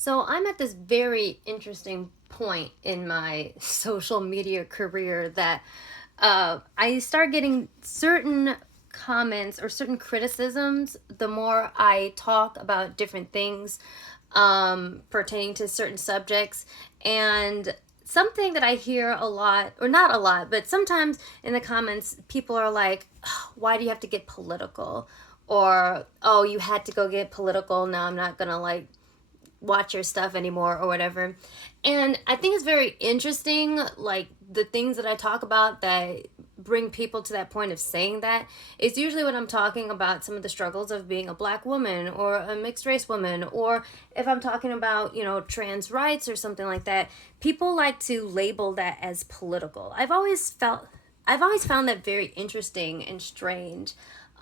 So I'm at this very interesting point in my social media career that I start getting certain comments or certain criticisms the more I talk about different things pertaining to certain subjects. And something that I hear a lot, or not a lot, but sometimes in the comments, people are like, "Oh, why do you have to get political?" Or, "Oh, you had to go get political. Now I'm not going to watch your stuff anymore," or whatever. And I think it's very interesting, like the things that I talk about that bring people to that point of saying that is usually when I'm talking about some of the struggles of being a black woman or a mixed race woman, or if I'm talking about, trans rights or something like that. People like to label that as political. I've always found that very interesting and strange.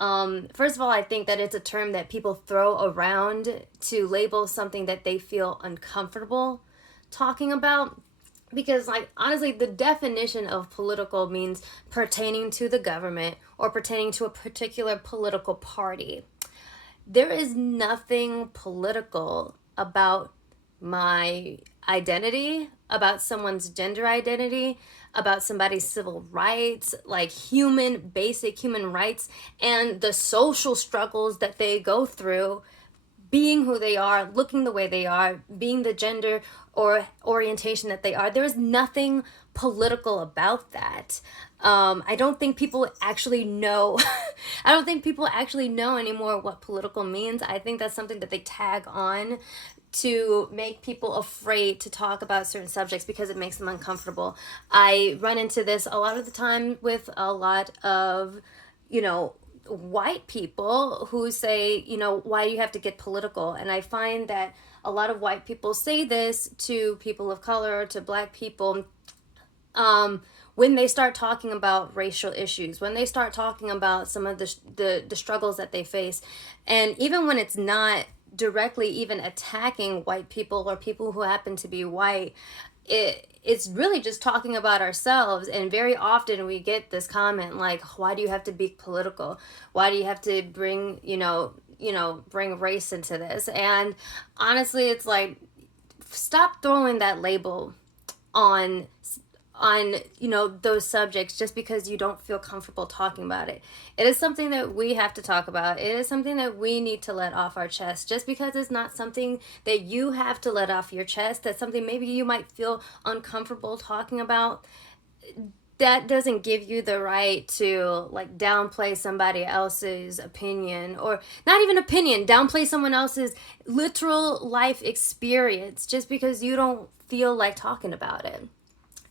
First of all, I think that it's a term that people throw around to label something that they feel uncomfortable talking about. Because, like, honestly, the definition of political means pertaining to the government or pertaining to a particular political party. There is nothing political about my identity, about someone's gender identity, about somebody's civil rights, like basic human rights, and the social struggles that they go through being who they are, looking the way they are, being the gender or orientation that they are. There is nothing political about that. I don't think people actually know. I don't think people actually know anymore what political means. I think that's something that they tag on to make people afraid to talk about certain subjects because it makes them uncomfortable. I run into this a lot of the time with a lot of, you know, white people who say, why do you have to get political? And I find that a lot of white people say this to people of color, to black people, when they start talking about racial issues, when they start talking about some of the struggles that they face, and even when it's not directly even attacking white people or people who happen to be white, it's really just talking about ourselves. And very often we get this comment like, why do you have to be political? Why do you have to bring bring race into this? And honestly, it's like, stop throwing that label on those subjects just because you don't feel comfortable talking about it. It is something that we have to talk about. It is something that we need to let off our chest. Just because it's not something that you have to let off your chest, that's something maybe you might feel uncomfortable talking about, that doesn't give you the right to like downplay somebody else's opinion, or not even opinion, downplay someone else's literal life experience just because you don't feel like talking about it.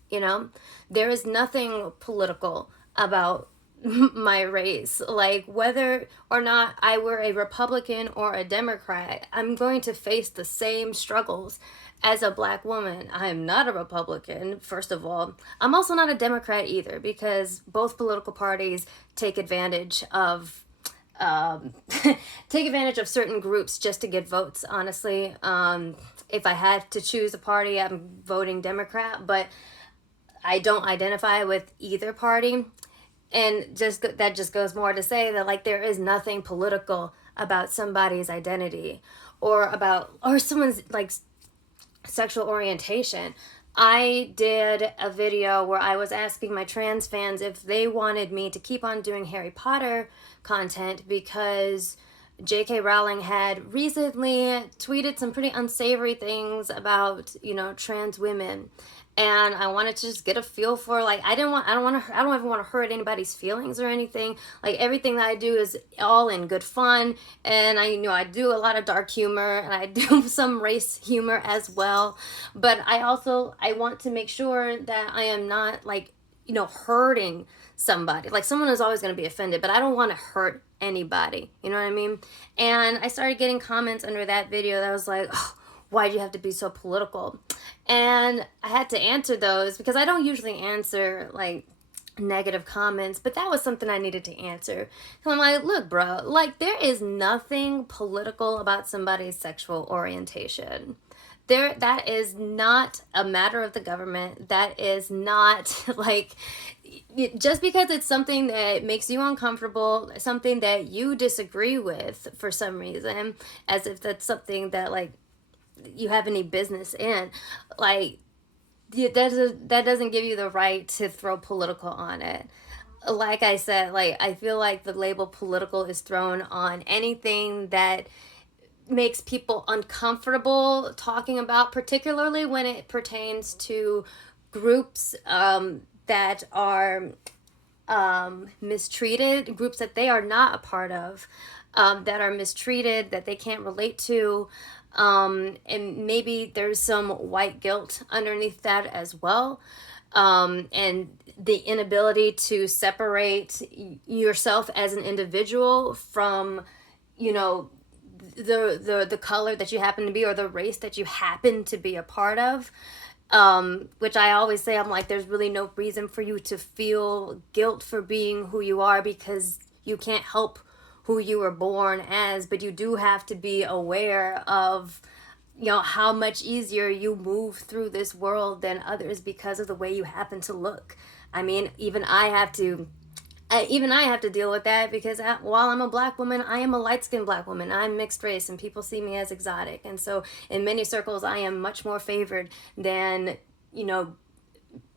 You know, there is nothing political about my race. Like, whether or not I were a Republican or a Democrat, I'm going to face the same struggles as a black woman. I am not a Republican, first of all. I'm also not a Democrat either, because both political parties take advantage of take advantage of certain groups just to get votes, honestly. If I had to choose a party, I'm voting Democrat, but I don't identify with either party. And that just goes more to say that, like, there is nothing political about somebody's identity or someone's like sexual orientation. I did a video where I was asking my trans fans if they wanted me to keep on doing Harry Potter content because J.K. Rowling had recently tweeted some pretty unsavory things about, trans women. And I wanted to just get a feel for, like, I don't even want to hurt anybody's feelings or anything. Like, everything that I do is all in good fun. And I do a lot of dark humor, and I do some race humor as well. But I want to make sure that I am not, like, hurting somebody. Like, someone is always going to be offended, but I don't want to hurt anybody. You know what I mean? And I started getting comments under that video that was like, oh, why do you have to be so political? And I had to answer those because I don't usually answer like negative comments, but that was something I needed to answer. So I'm like, look, bro, like, there is nothing political about somebody's sexual orientation. That is not a matter of the government. That is not like, just because it's something that makes you uncomfortable, something that you disagree with for some reason, as if that's something that, like, you have any business in. Like, that doesn't give you the right to throw political on it. Like I said, like, I feel like the label political is thrown on anything that makes people uncomfortable talking about, particularly when it pertains to groups that are mistreated, groups that they are not a part of, that are mistreated, that they can't relate to. And maybe there's some white guilt underneath that as well. And the inability to separate yourself as an individual from, you know, the color that you happen to be, or the race that you happen to be a part of. Which I always say, I'm like, there's really no reason for you to feel guilt for being who you are, because you can't help who you were born as, but you do have to be aware of, you know, how much easier you move through this world than others because of the way you happen to look. I mean, even I have to deal with that, because while I'm a black woman, I am a light-skinned black woman. I'm mixed race, and people see me as exotic. And so in many circles, I am much more favored than, you know,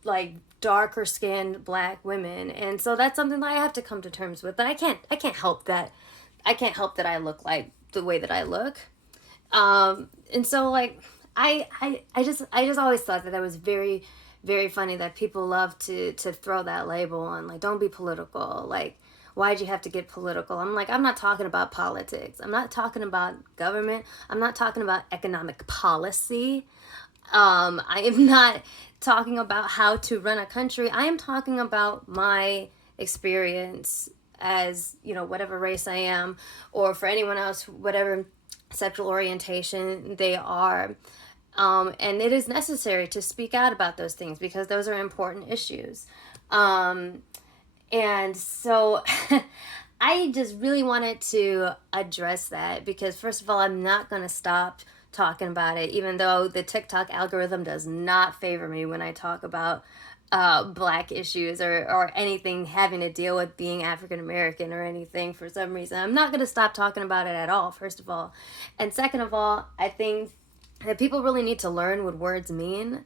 like darker skinned black women. And so that's something that I have to come to terms with. But I can't help that. I can't help that I look like the way that I look. And so, like, I just always thought that was very, very funny that people love to throw that label on, like, don't be political. Like, why'd you have to get political? I'm like, I'm not talking about politics. I'm not talking about government. I'm not talking about economic policy. I am not talking about how to run a country. I am talking about my experience as, you know, whatever race I am, or for anyone else, whatever sexual orientation they are. And it is necessary to speak out about those things, because those are important issues. And so I just really wanted to address that, because, first of all, I'm not going to stop talking about it, even though the TikTok algorithm does not favor me when I talk about black issues, or anything having to deal with being African American or anything. For some reason, I'm not going to stop talking about it at all, first of all. And second of all, I think that people really need to learn what words mean,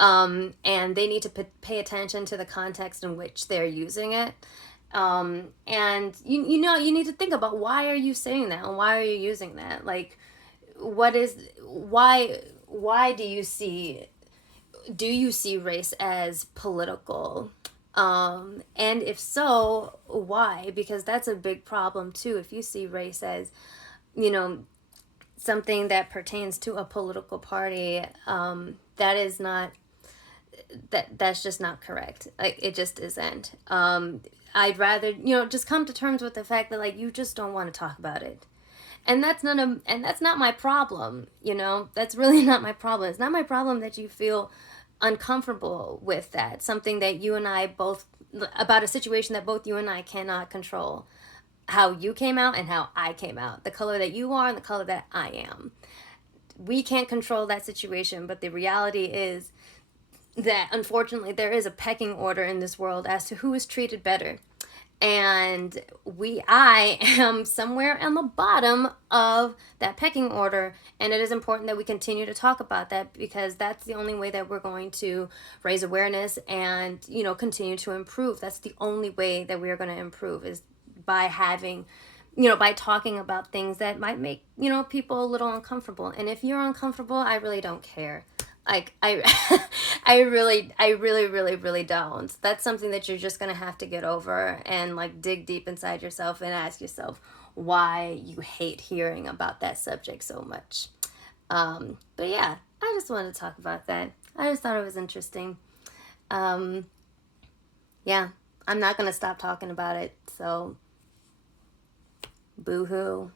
and they need to pay attention to the context in which they're using it. And you know, you need to think about, why are you saying that, and why are you using that? Like, why do you see race as political? And if so, why? Because that's a big problem too. If you see race as, you know, something that pertains to a political party, that is not, that's just not correct. Like, it just isn't. I'd rather, you know, just come to terms with the fact that, like, you just don't want to talk about it. And that's not my problem, you know. That's really not my problem. It's not my problem that you feel uncomfortable with that. Something that you and I both, about a situation that both you and I cannot control. How you came out and how I came out. The color that you are and the color that I am. We can't control that situation, but the reality is that, unfortunately, there is a pecking order in this world as to who is treated better. And I am somewhere on the bottom of that pecking order, and it is important that we continue to talk about that, because that's the only way that we're going to raise awareness and, you know, continue to improve. That's the only way that we are going to improve, is by having, you know, by talking about things that might make, you know, people a little uncomfortable. And if you're uncomfortable, I really don't care. Like, I really don't. That's something that you're just gonna have to get over, and, like, dig deep inside yourself and ask yourself why you hate hearing about that subject so much. But yeah, I just wanted to talk about that. I just thought it was interesting. Yeah, I'm not gonna stop talking about it. So, boo hoo.